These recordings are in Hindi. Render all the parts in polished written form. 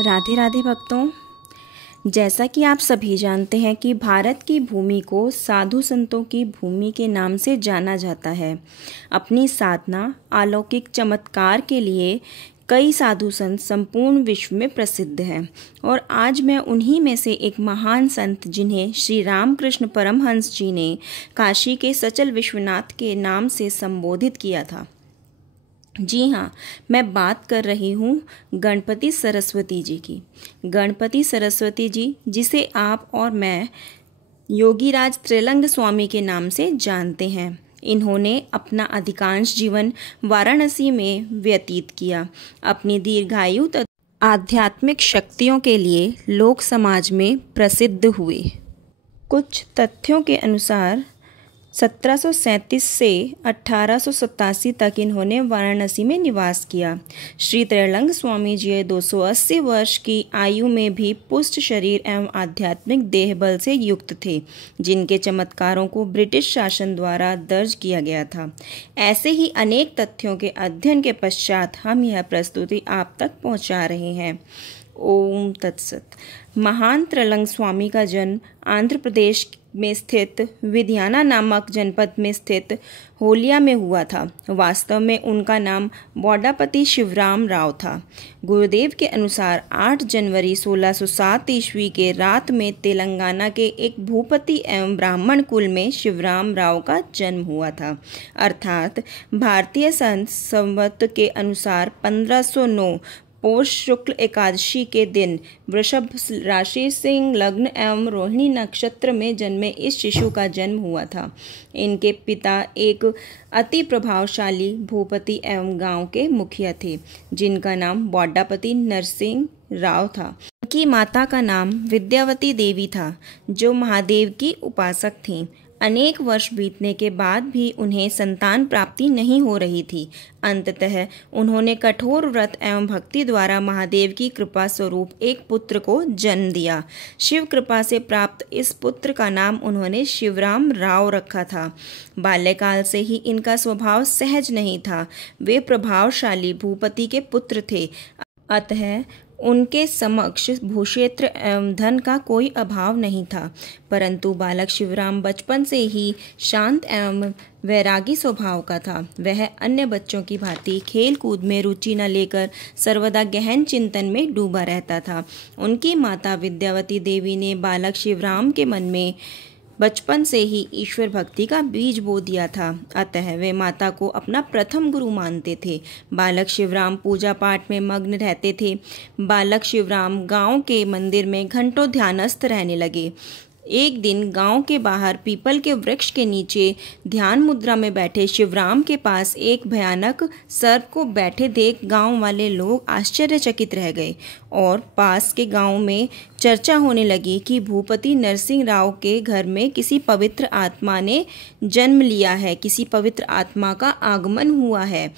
राधे राधे भक्तों। जैसा कि आप सभी जानते हैं कि भारत की भूमि को साधु संतों की भूमि के नाम से जाना जाता है। अपनी साधना, अलौकिक चमत्कार के लिए कई साधु संत संपूर्ण विश्व में प्रसिद्ध हैं और आज मैं उन्हीं में से एक महान संत जिन्हें श्री रामकृष्ण परमहंस जी ने काशी के सचल विश्वनाथ के नाम से संबोधित किया था। जी हाँ, मैं बात कर रही हूँ गणपति सरस्वती जी की। गणपति सरस्वती जी, जिसे आप और मैं योगीराज त्रिलंग स्वामी के नाम से जानते हैं, इन्होंने अपना अधिकांश जीवन वाराणसी में व्यतीत किया। अपनी दीर्घायु तथा आध्यात्मिक शक्तियों के लिए लोक समाज में प्रसिद्ध हुए। कुछ तथ्यों के अनुसार 1737 से 1887 तक इन्होंने वाराणसी में निवास किया। श्री त्रैलंग स्वामी जी 280 वर्ष की आयु में भी पुष्ट शरीर एवं आध्यात्मिक देह बल से युक्त थे, जिनके चमत्कारों को ब्रिटिश शासन द्वारा दर्ज किया गया था। ऐसे ही अनेक तथ्यों के अध्ययन के पश्चात हम यह प्रस्तुति आप तक पहुंचा रहे हैं। ओम तत्सत। महान त्रैलंग स्वामी का जन्म आंध्र प्रदेश में स्थित विधियाना नामक जनपद में स्थित होलिया में हुआ था। वास्तव में उनका नाम बौडापति शिवराम राव था। गुरुदेव के अनुसार 8 जनवरी 1607 ईस्वी के रात में तेलंगाना के एक भूपति एवं ब्राह्मण कुल में शिवराम राव का जन्म हुआ था। अर्थात भारतीय संवत के अनुसार 1509 पौष शुक्ल एकादशी के दिन वृषभ राशि सिंह लग्न एवं रोहिणी नक्षत्र में जन्मे इस शिशु का जन्म हुआ था। इनके पिता एक अति प्रभावशाली भूपति एवं गांव के मुखिया थे, जिनका नाम बौडापति नरसिंह राव था। उनकी माता का नाम विद्यावती देवी था, जो महादेव की उपासक थीं। अनेक वर्ष बीतने के बाद भी उन्हें संतान प्राप्ति नहीं हो रही थी। अंततः उन्होंने कठोर व्रत एवं भक्ति द्वारा महादेव की कृपा स्वरूप एक पुत्र को जन्म दिया। शिव कृपा से प्राप्त इस पुत्र का नाम उन्होंने शिवराम राव रखा था। बाल्यकाल से ही इनका स्वभाव सहज नहीं था। वे प्रभावशाली भूपति के पुत्र थे, अतः उनके समक्ष भूक्षेत्र एवं धन का कोई अभाव नहीं था। परंतु बालक शिवराम बचपन से ही शांत एवं वैरागी स्वभाव का था। वह अन्य बच्चों की भांति खेल कूद में रुचि न लेकर सर्वदा गहन चिंतन में डूबा रहता था। उनकी माता विद्यावती देवी ने बालक शिवराम के मन में बचपन से ही ईश्वर भक्ति का बीज बो दिया था, अतः वे माता को अपना प्रथम गुरु मानते थे। बालक शिवराम पूजा पाठ में मग्न रहते थे। बालक शिवराम गांव के मंदिर में घंटों ध्यानस्थ रहने लगे। एक दिन गांव के बाहर पीपल के वृक्ष के नीचे ध्यान मुद्रा में बैठे शिवराम के पास एक भयानक सर्प को बैठे देख गांव वाले लोग आश्चर्यचकित रह गए और पास के गांव में चर्चा होने लगी कि भूपति नरसिंह राव के घर में किसी पवित्र आत्मा ने जन्म लिया है, किसी पवित्र आत्मा का आगमन हुआ है।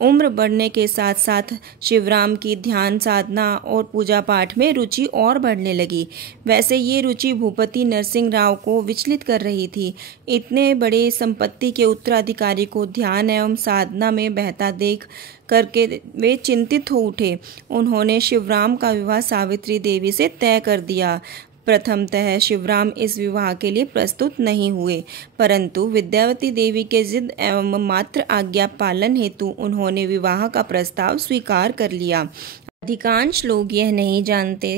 उम्र बढ़ने के साथ साथ शिवराम की ध्यान साधना और पूजा पाठ में रुचि और बढ़ने लगी। वैसे ये रुचि भूपति नरसिंह राव को विचलित कर रही थी। इतने बड़े संपत्ति के उत्तराधिकारी को ध्यान एवं साधना में बहता देख करके वे चिंतित हो उठे। उन्होंने शिवराम का विवाह सावित्री देवी से तय कर दिया। प्रथमतः शिवराम इस विवाह के लिए प्रस्तुत नहीं हुए, परंतु विद्यावती देवी के जिद एवं मात्र आज्ञा पालन हेतु उन्होंने विवाह का प्रस्ताव स्वीकार कर लिया। अधिकांश लोग यह नहीं जानते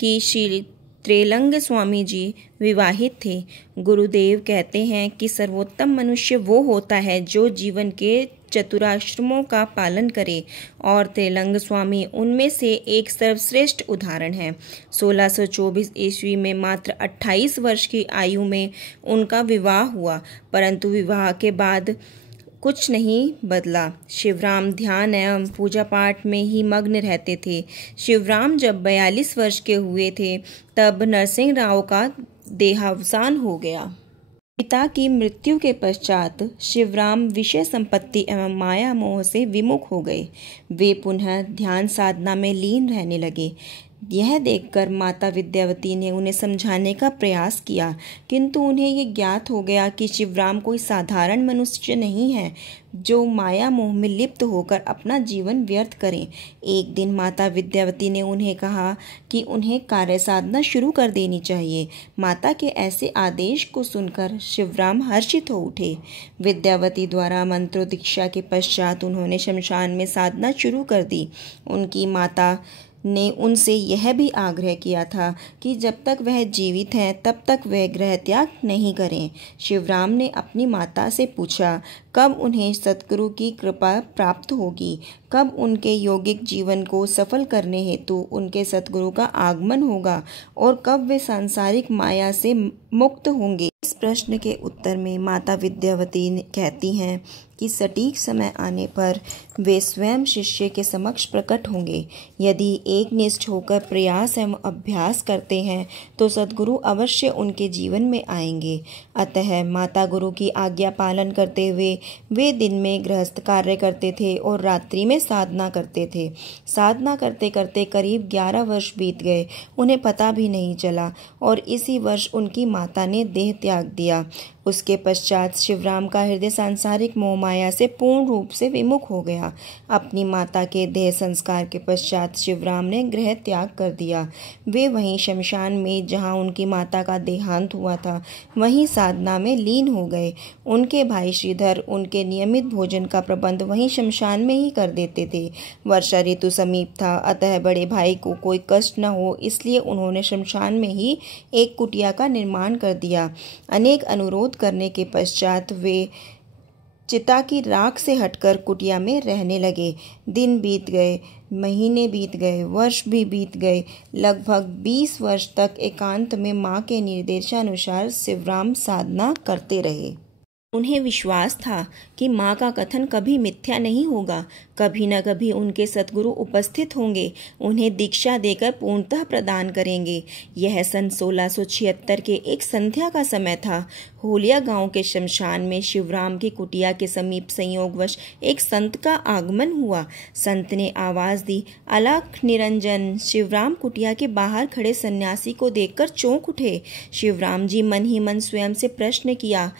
कि श्री त्रैलंग स्वामी जी विवाहित थे। गुरुदेव कहते हैं कि सर्वोत्तम मनुष्य वो होता है जो जीवन के चतुराश्रमों का पालन करे, और त्रैलंग स्वामी उनमें से एक सर्वश्रेष्ठ उदाहरण है। 1624 ईस्वी में मात्र 28 वर्ष की आयु में उनका विवाह हुआ, परंतु विवाह के बाद कुछ नहीं बदला। शिवराम ध्यान एवं पूजा पाठ में ही मग्न रहते थे। शिवराम जब 42 वर्ष के हुए थे तब नरसिंह राव का देहावसान हो गया। पिता की मृत्यु के पश्चात शिवराम विषय संपत्ति एवं माया मोह से विमुख हो गए। वे पुनः ध्यान साधना में लीन रहने लगे। यह देखकर माता विद्यावती ने उन्हें समझाने का प्रयास किया, किंतु उन्हें ये ज्ञात हो गया कि शिवराम कोई साधारण मनुष्य नहीं है जो माया मोह में लिप्त होकर अपना जीवन व्यर्थ करें। एक दिन माता विद्यावती ने उन्हें कहा कि उन्हें कार्य साधना शुरू कर देनी चाहिए। माता के ऐसे आदेश को सुनकर शिवराम हर्षित हो उठे। विद्यावती द्वारा मंत्रो दीक्षा के पश्चात उन्होंने शमशान में साधना शुरू कर दी। उनकी माता ने उनसे यह भी आग्रह किया था कि जब तक वह जीवित हैं तब तक वह गृह त्याग नहीं करें। शिवराम ने अपनी माता से पूछा कब उन्हें सद्गुरु की कृपा प्राप्त होगी, कब उनके यौगिक जीवन को सफल करने हेतु उनके सद्गुरु का आगमन होगा और कब वे सांसारिक माया से मुक्त होंगे। इस प्रश्न के उत्तर में माता विद्यावती कहती हैं कि सटीक समय आने पर वे स्वयं शिष्य के समक्ष प्रकट होंगे। यदि एकनिष्ठ होकर प्रयास एवं अभ्यास करते हैं तो सद्गुरु अवश्य उनके जीवन में आएंगे। अतः माता गुरु की आज्ञा पालन करते हुए वे दिन में गृहस्थ कार्य करते थे और रात्रि में साधना करते थे। साधना करते करते करीब 11 वर्ष बीत गए, उन्हें पता भी नहीं चला और इसी वर्ष उनकी माता ने देह त्याग दिया। उसके पश्चात शिवराम का हृदय सांसारिक मोह माया से पूर्ण रूप से विमुख हो गया। अपनी माता के देह संस्कार के पश्चात शिवराम ने गृह त्याग कर दिया। वे वहीं शमशान में जहां उनकी माता का देहांत हुआ था वहीं साधना में लीन हो गए। उनके भाई श्रीधर उनके नियमित भोजन का प्रबंध वहीं शमशान में ही कर देते थे। वर्षा ऋतु समीप था, अतः बड़े भाई को कोई कष्ट न हो इसलिए उन्होंने शमशान में ही एक कुटिया का निर्माण कर दिया। अनेक अनुरोध करने के पश्चात वे चिता की राख से हटकर कुटिया में रहने लगे। दिन बीत गए, महीने बीत गए, वर्ष भी बीत गए। लगभग 20 वर्ष तक एकांत में माँ के निर्देशानुसार शिवराम साधना करते रहे। उन्हें विश्वास था कि माँ का कथन कभी मिथ्या नहीं होगा, कभी न कभी उनके सद्गुरु उपस्थित होंगे, उन्हें दीक्षा देकर पूर्णतः प्रदान करेंगे। यह सन 1676 के एक संध्या का समय था। होलिया गांव के शमशान में शिवराम की कुटिया के समीप संयोगवश एक संत का आगमन हुआ। संत ने आवाज दी, अलख निरंजन। शिवराम कुटिया के बाहर खड़े सन्यासी को देखकर चौंक उठे। शिवराम जी मन ही मन स्वयं से प्रश्न किया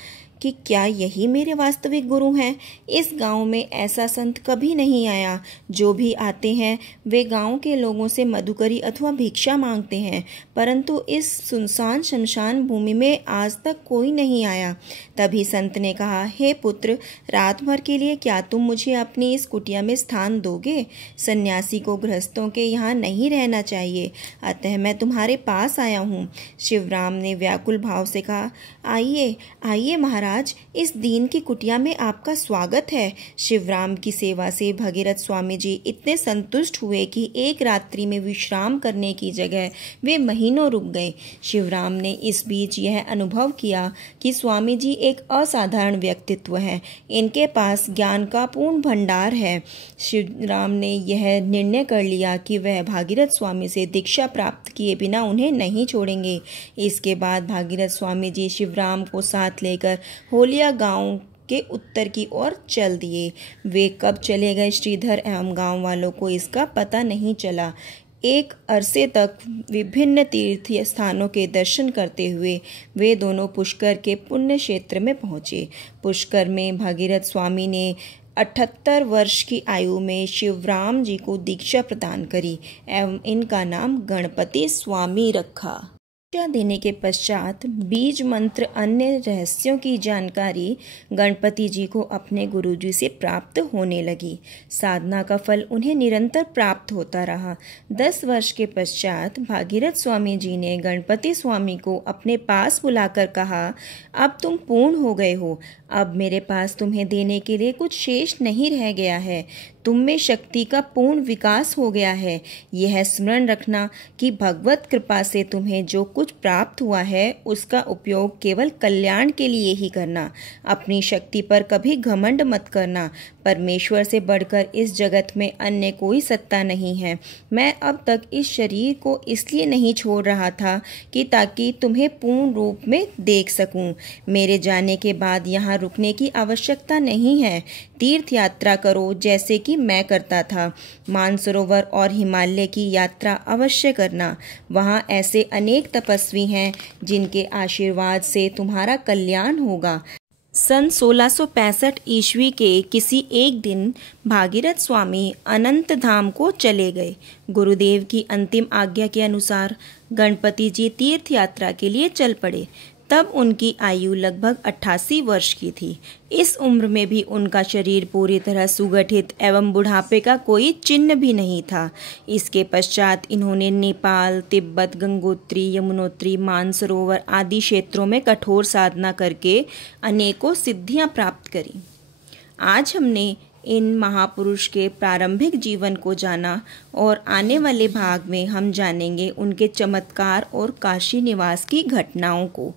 कि क्या यही मेरे वास्तविक गुरु हैं? इस गांव में ऐसा संत कभी नहीं आया। जो भी आते हैं वे गांव के लोगों से मधुकरी अथवा भिक्षा मांगते हैं, परंतु इस सुनसान शमशान भूमि में आज तक कोई नहीं आया। तभी संत ने कहा, हे पुत्र, रात भर के लिए क्या तुम मुझे अपनी इस कुटिया में स्थान दोगे? सन्यासी को गृहस्थों के यहाँ नहीं रहना चाहिए, अतः मैं तुम्हारे पास आया हूँ। शिवराम ने व्याकुल भाव से कहा, आइए आइए महाराज, इस दीन की कुटिया में आपका स्वागत है। शिवराम की सेवा से भगीरथ स्वामी जी इतने संतुष्ट हुए कि एक रात्रि में विश्राम करने की जगह वे महीनों रुक गए। शिवराम ने इस बीच यह अनुभव किया कि स्वामी जी एक असाधारण व्यक्तित्व है, इनके पास ज्ञान का पूर्ण भंडार है। शिवराम ने यह निर्णय कर लिया कि वह भागीरथ स्वामी से दीक्षा प्राप्त किए बिना उन्हें नहीं छोड़ेंगे। इसके बाद भागीरथ स्वामी जी शिवराम को साथ लेकर होलिया गांव के उत्तर की ओर चल दिए। वे कब चले गए श्रीधर एवं गांव वालों को इसका पता नहीं चला। एक अरसे तक विभिन्न तीर्थ स्थानों के दर्शन करते हुए वे दोनों पुष्कर के पुण्य क्षेत्र में पहुँचे। पुष्कर में भागीरथ स्वामी ने 78 वर्ष की आयु में शिवराम जी को दीक्षा प्रदान करी एवं इनका नाम गणपति स्वामी रखा। दीक्षा देने के पश्चात बीज मंत्र अन्य रहस्यों की जानकारी गणपति जी को अपने गुरुजी से प्राप्त होने लगी। साधना का फल उन्हें निरंतर प्राप्त होता रहा। 10 वर्ष के पश्चात भागीरथ स्वामी जी ने गणपति स्वामी को अपने पास बुलाकर कहा, अब तुम पूर्ण हो गए हो, अब मेरे पास तुम्हें देने के लिए कुछ शेष नहीं रह गया है। तुम में शक्ति का पूर्ण विकास हो गया है। यह स्मरण रखना कि भगवत कृपा से तुम्हें जो कुछ प्राप्त हुआ है उसका उपयोग केवल कल्याण के लिए ही करना। अपनी शक्ति पर कभी घमंड मत करना। परमेश्वर से बढ़कर इस जगत में अन्य कोई सत्ता नहीं है। मैं अब तक इस शरीर को इसलिए नहीं छोड़ रहा था कि ताकि तुम्हें पूर्ण रूप में देख सकूं। मेरे जाने के बाद यहाँ रुकने की आवश्यकता नहीं है। तीर्थ यात्रा करो जैसे कि मैं करता था। मानसरोवर और हिमालय की यात्रा अवश्य करना। वहाँ ऐसे अनेक तपस्वी हैं जिनके आशीर्वाद से तुम्हारा कल्याण होगा। सन 1665 ईस्वी के किसी एक दिन भागीरथ स्वामी अनंत धाम को चले गए। गुरुदेव की अंतिम आज्ञा के अनुसार गणपति जी तीर्थ यात्रा के लिए चल पड़े। तब उनकी आयु लगभग 88 वर्ष की थी। इस उम्र में भी उनका शरीर पूरी तरह सुगठित एवं बुढ़ापे का कोई चिन्ह भी नहीं था। इसके पश्चात इन्होंने नेपाल, तिब्बत, गंगोत्री, यमुनोत्री, मानसरोवर आदि क्षेत्रों में कठोर साधना करके अनेकों सिद्धियां प्राप्त करी। आज हमने इन महापुरुष के प्रारंभिक जीवन को जाना और आने वाले भाग में हम जानेंगे उनके चमत्कार और काशी निवास की घटनाओं को।